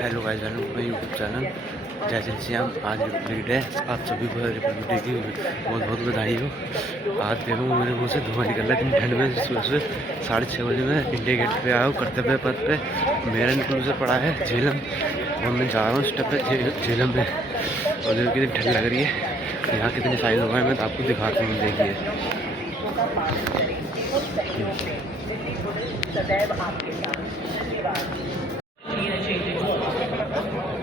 Hello guys, welcome to my YouTube channel Jai Jai श्री राम। आज Republic day, आप सभी को रिपब्लिक डे की बहुत बहुत बधाई हो। आज देखो मेरे मुँह से धुआं निकल रहा है, ठंड में सुबह सुबह 6:30 बजे मैं इंडिया गेट पे आया हूँ कर्तव्य पथ पे। मेरा इंक्लूसिव पड़ा है झेलम और मैं जा रहा हूँ स्टेप पे झेलम में। और देखो कितनी ठंड लग रही है, यहाँ कितने साइज हो गए मैं तो आपको दिखाता हूँ। देखिए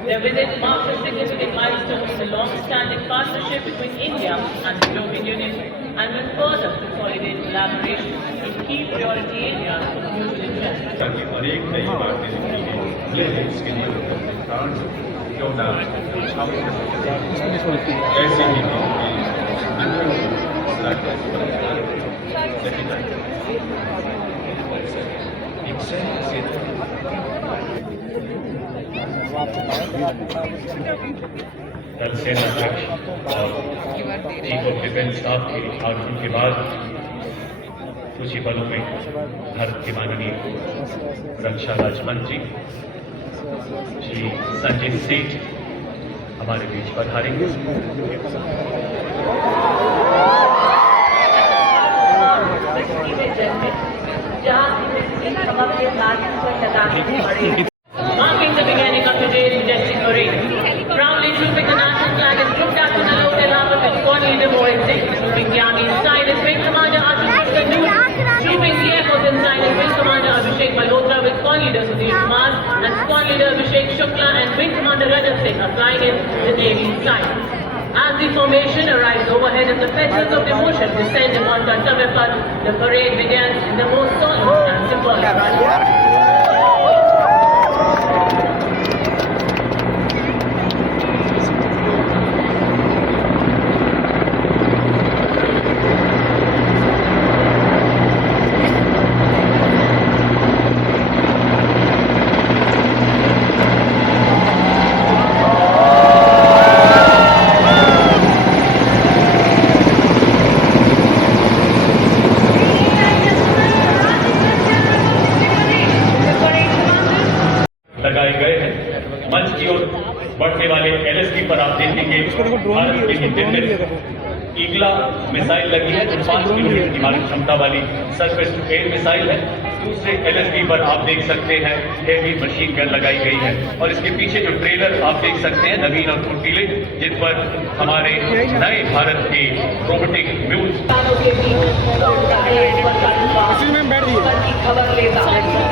Their visit marks a significant milestone in the long-standing partnership between India and the European Union and will further consolidate collaboration in key priority areas of mutual interest. अनेक नई बातें इसके लिए क्यों ना ऐसे ही कल सेनाध्यक्ष और चीफ ऑफ डिफेंस स्टाफ के आगमन के बाद कुछ ही पलों में भारत के माननीय रक्षा राज्य मंत्री श्री संजय सेठ हमारे बीच पधारेंगे। Marking the beginning of today's majestic parade, proudly trooping the national flag is Group Captain Alok Delawar with Squad Leader Mohit Singh, trooping the army inside is Wing Commander Ashutosh Kandu, trooping the Air Force inside is Wing Commander Abhishek Malhotra with Squad Leader Sudhir Kumar and Squad Leader Abhishek Shukla and Wing Commander Rajat Singh are flying in the Navy side. As the formation arrives overhead and the petals of devotion descend upon Kartavya Path, the parade begins in the most solemn and symbolic manner. लगाए गए हैं। मंच की ओर बढ़ने वाले LSD पर आप देखेंगे भारत के हिंदे में ईगला मिसाइल लगी है जो 5 किलोमीटर की मारक क्षमता वाली सरफेस टू एयर मिसाइल है। दूसरे LSD पर आप देख सकते हैं हेवी मशीन गन लगाई गई है और इसके पीछे जो ट्रेलर आप देख सकते हैं नवीन और फुर्तीले, जिन पर हमारे नए भारत के रोबोटिक म्यूज खबर लेता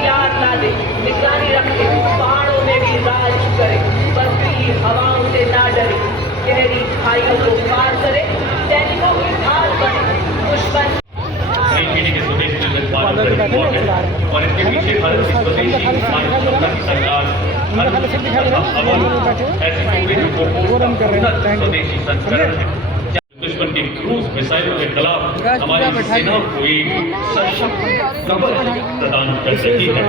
प्यार ना दे निगरानी रखे पहाड़ों में भी राज करे बर्फीली हवाओं से ना डरे गहरी खाइयों को पार करे सैनिकों की ढाल बने दुश्मन नई पीढ़ी के स्वदेशी और इसके पीछे भारत की स्वदेशी मानवता की संघार स्वदेशी संस्करण है। दुश्मन के क्रूज मिसाइलों के खिलाफ हमारी सेना को एक सशक्त कवच प्रदान कर रही है।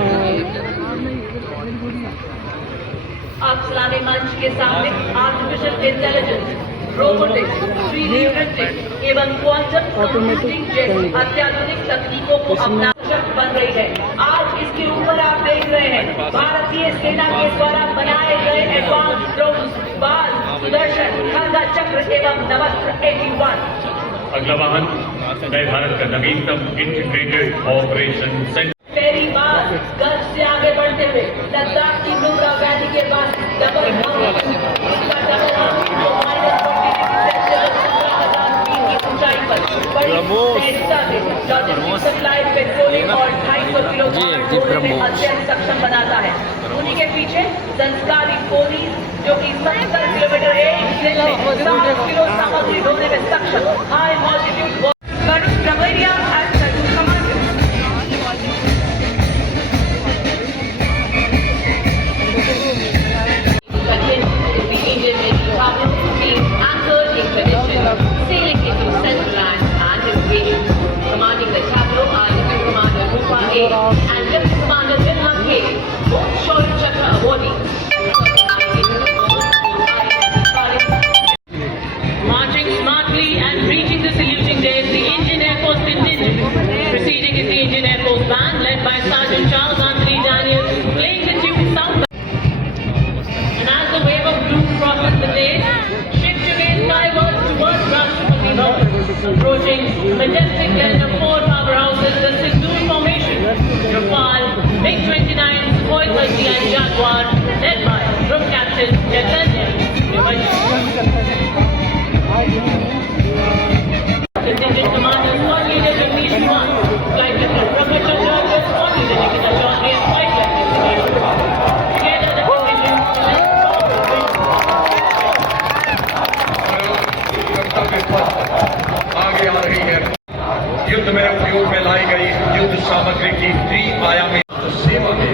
आप सलामी मंच के सामने artificial intelligence, robotics, 3D printing एवं क्वांटम कंप्यूटिंग जैसी अत्याधुनिक तकनीकों को अपना शक्ति बन रही है। आज इसके ऊपर आप देख रहे हैं भारतीय सेना के द्वारा बनाए गए एडवांस ड्रोन बाज, सुदर्शन, खंडा चक्र एवं नवस्त्र 81। अगला वाहन नए भारत का नवीनतम इंटीग्रेटेड ऑपरेशन सेंटर। पहली बार गर्व से आगे बढ़ते हुए लद्दाख की नुब्रा वैली के पास डबल ऊंचाई पर सप्लाई पेट्रोलिंग और 250 किलो में अत्यंत सक्षम बनाता है। उन्हीं के पीछे संस्कारी पुलिस जो कि 70 किलोमीटर एक दिन में 60 किलो सामग्री ढोने में सक्षम high altitude Bravaria as the commander. Second, the Indian Navy Captain being anchored in tradition, sailing into Centreland and invasion. Commanding the tableau are Lieutenant Commander Rupa A and Lieutenant Commander Nirma K, both Shaurya Chakra awardees. Marching smartly and reaching the saluting days. squad led by Group Captain Chaitanya Devanshi. Contingent Commander Squad Leader Ramesh Kumar, Flight Lieutenant Prabhachan Raju, Squad Leader Nikita Chaudhary and Flight Lieutenant Dinesh Kumar. Together the contingent आगे आ रही है युद्ध में उपयोग में लाई गई युद्ध सामग्री की त्रि-आयामी सेवा में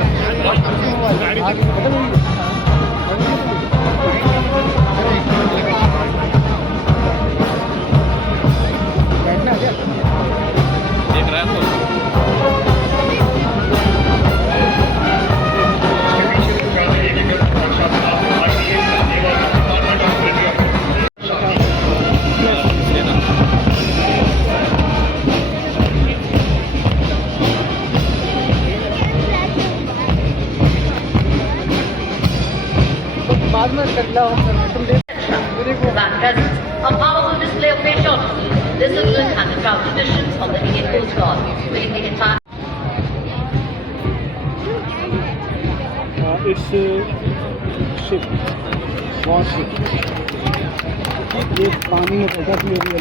Cousins, a powerful display of patriotism, discipline and the proud traditions of the Indian Coast Guard, filling the entire It's a ship, warship. ये पानी में पता भी होगी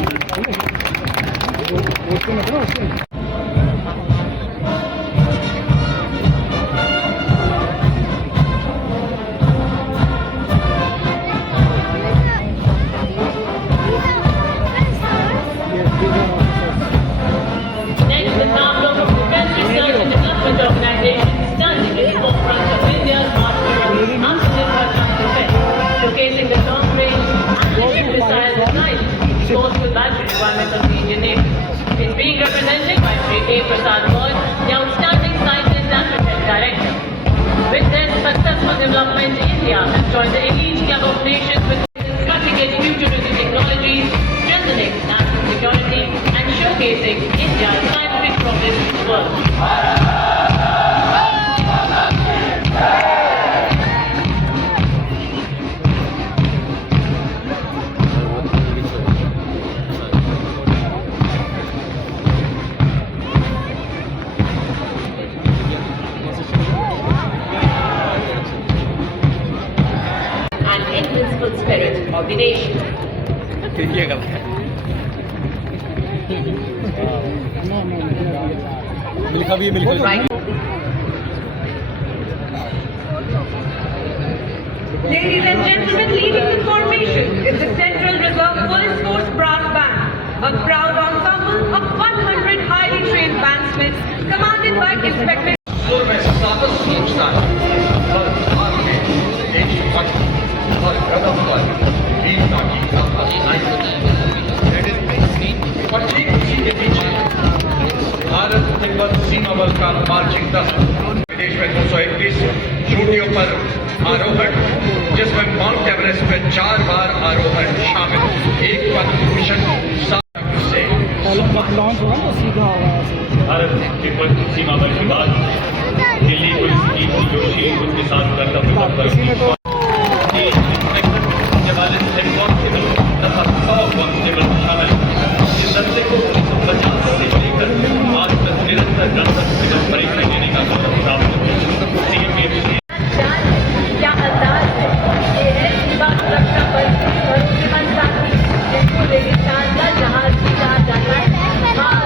वो उसको मत ना उसको Next, the Naval Defense Research and Development Organization standing in the forefront of India's march towards Atmanirbhar defense, showcasing the long-range anti-ship missile design, coastal battery requirements of the Indian Navy. It's being represented by Sri A. Prasad Roy, the outstanding scientist and project director. With their successful development, India has joined the elite club of nations with cutting-edge futuristic technologies, strengthening national security and showcasing India's scientific progress to the world. And invincible spirit of the nation. Right. Ladies and gentlemen, leading the formation is the Central Reserve Police Force Brass Band, a proud ensemble of 100 highly trained bandsmiths commanded by Inspector सुर में साहस सोचता है हर हाल में देशभक्त हर कदम पर वीरता की गाथा सुनाई और ठीक उसी के पीछे भारत तिब्बत सीमा बल का मार्चिंग दस्त विदेश में 231 चोटियों पर आरोहण जिसमें माउंट एवरेस्ट में 4 बार आरोहण शामिल एक पद्म भूषण से लॉन्च होगा ना सीधा होगा भारत तिब्बत सीमा बल के बाद दिल्ली पुलिस की जोशी उनके साथ कर्तव्य पर कांस्टेबल शामिल इस दस्ते को 1950 से लेकर आज तक निरंतर रणपथ परीक्षा देने का गौरव प्राप्त है क्या अंदाज है ये है सीमा सुरक्षा बल की भरोसेमंद साथी जिसको रेगिस्तान का जहाज भी कहा जाता है हाँ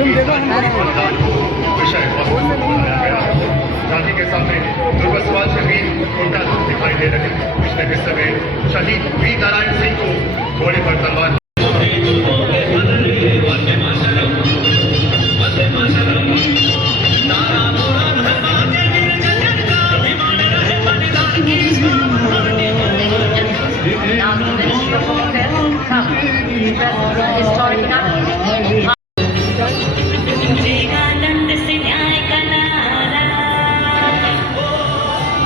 की विषय जाति के सामने दुर्गा समाज के वीर उल्टा दिखाई दे रहे हैं। पिछले हिस्से में शहीद वीर नारायण सिंह को घोड़े पर तलवार Now the Ministry of Home Affairs come to present the historic happening.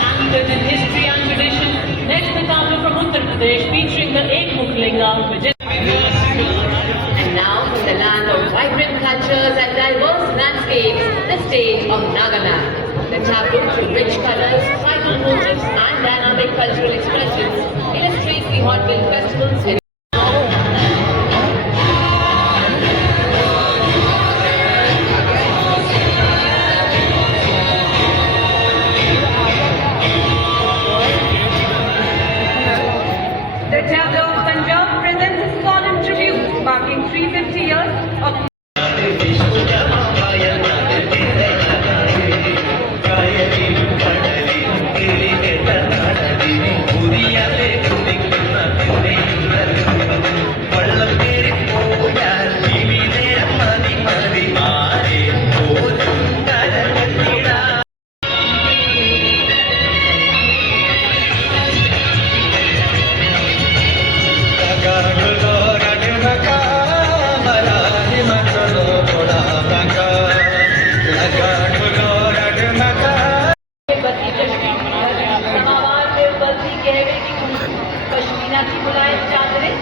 Anchored in history and tradition, next the tableau from Uttar Pradesh featuring the Ekmukh Linga, which is... And now from the land of vibrant cultures and diverse landscapes, the stage of Nagaland. The tableau through rich colors, tribal motifs and dynamic cultural expressions illustrates the Hornbill Festival's The Tableau of Punjab presents a solemn tribute marking 350 years of pashmina की बुलाए चादरें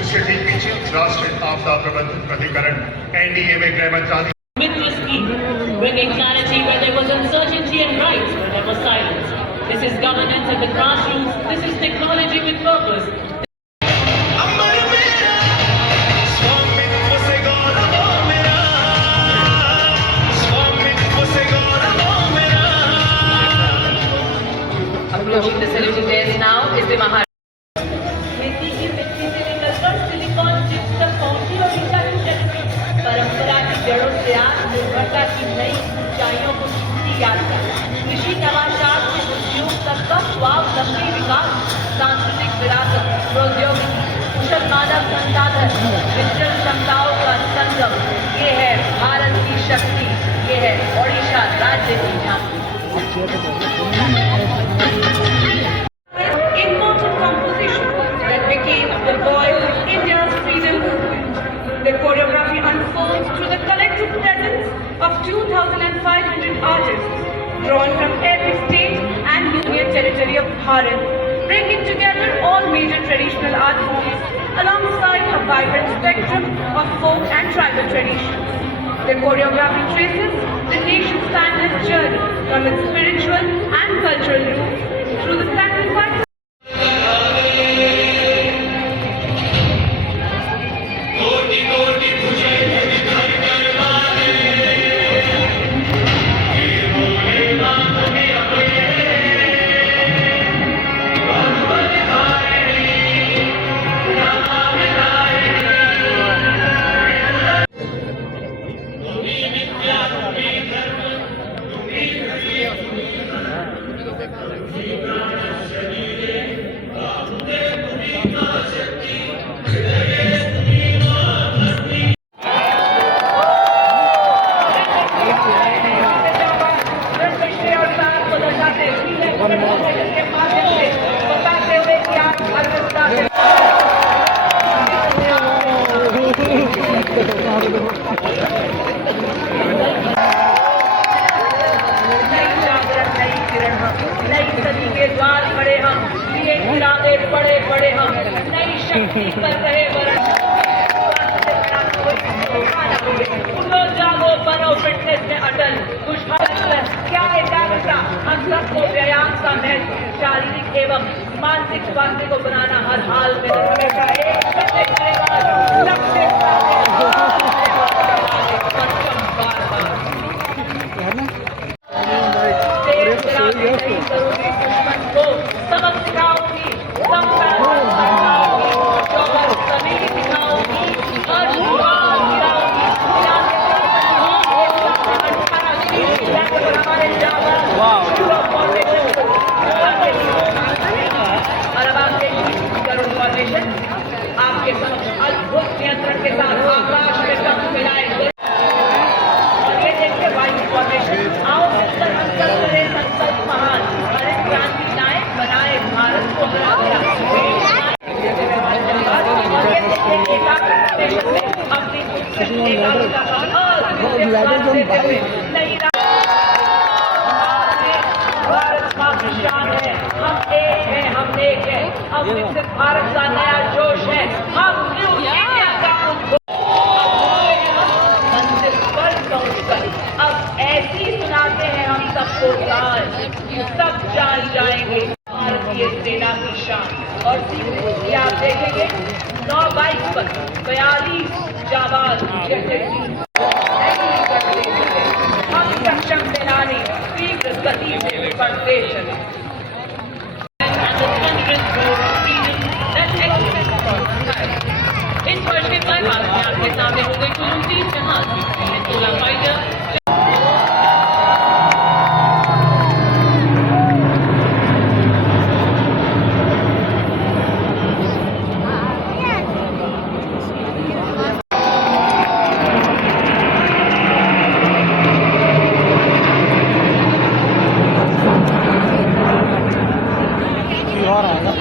इसके ठीक पीछे राष्ट्रीय आपदा प्रबंधन प्राधिकरण एनडीए में गृह मंत्रालय Mythless scheme, bringing clarity where there was uncertainty and rights where there was silence. This is governance at the grassroots. This is technology with purpose. Approaching the saluting dais now is the Maharashtra. खेती की मिट्टी से निकलकर silicon chips तक पहुंची ओडिशा की जननी परंपरा की जड़ों से आत्मनिर्भरता की नई ऊंचाइयों को छूती यात्रा कृषि नवाचार से उद्योग तक का स्वावलंबी विकास सांस्कृतिक विरासत प्रौद्योगिकी कुशल मानव संसाधन डिजिटल क्षमताओं का संगम ये है भारत की शक्ति ये है ओडिशा राज्य की झांकी important composition that became the voice of India's freedom movement. The choreography unfolds through the collective presence of 2,500 artists drawn from every state and union territory of Bharat, bringing together all major traditional art forms alongside a vibrant spectrum of folk and tribal traditions. The choreography traces the nation's timeless journey from its spiritual and cultural roots through the sacrifice शारीरिक एवं मानसिक स्वास्थ्य को बनाना हर हाल में हमेशा एक लक्ष्य को सबक ग्लैडर जोन भाई भारत माँ की शान है, हम एक हैं, हम एक हैं, हम विकसित भारत का नया जोश है, हम न्यू इंडिया का मंजिल पर पहुंचकर अब ऐसी सुनाते हैं हम सबको साल, सब जान जाएंगे भारतीय सेना की शान। और ये आप देखेंगे 9 बाइक पर 42 जाबाज जैसे हम सक्षम सेनानी तीव्र गति से बढ़ते चले। इस वर्ष के क्लाइमाक्स में आपके सामने हो गई कुल 30 जहाज 16 फाइटर। और आएगा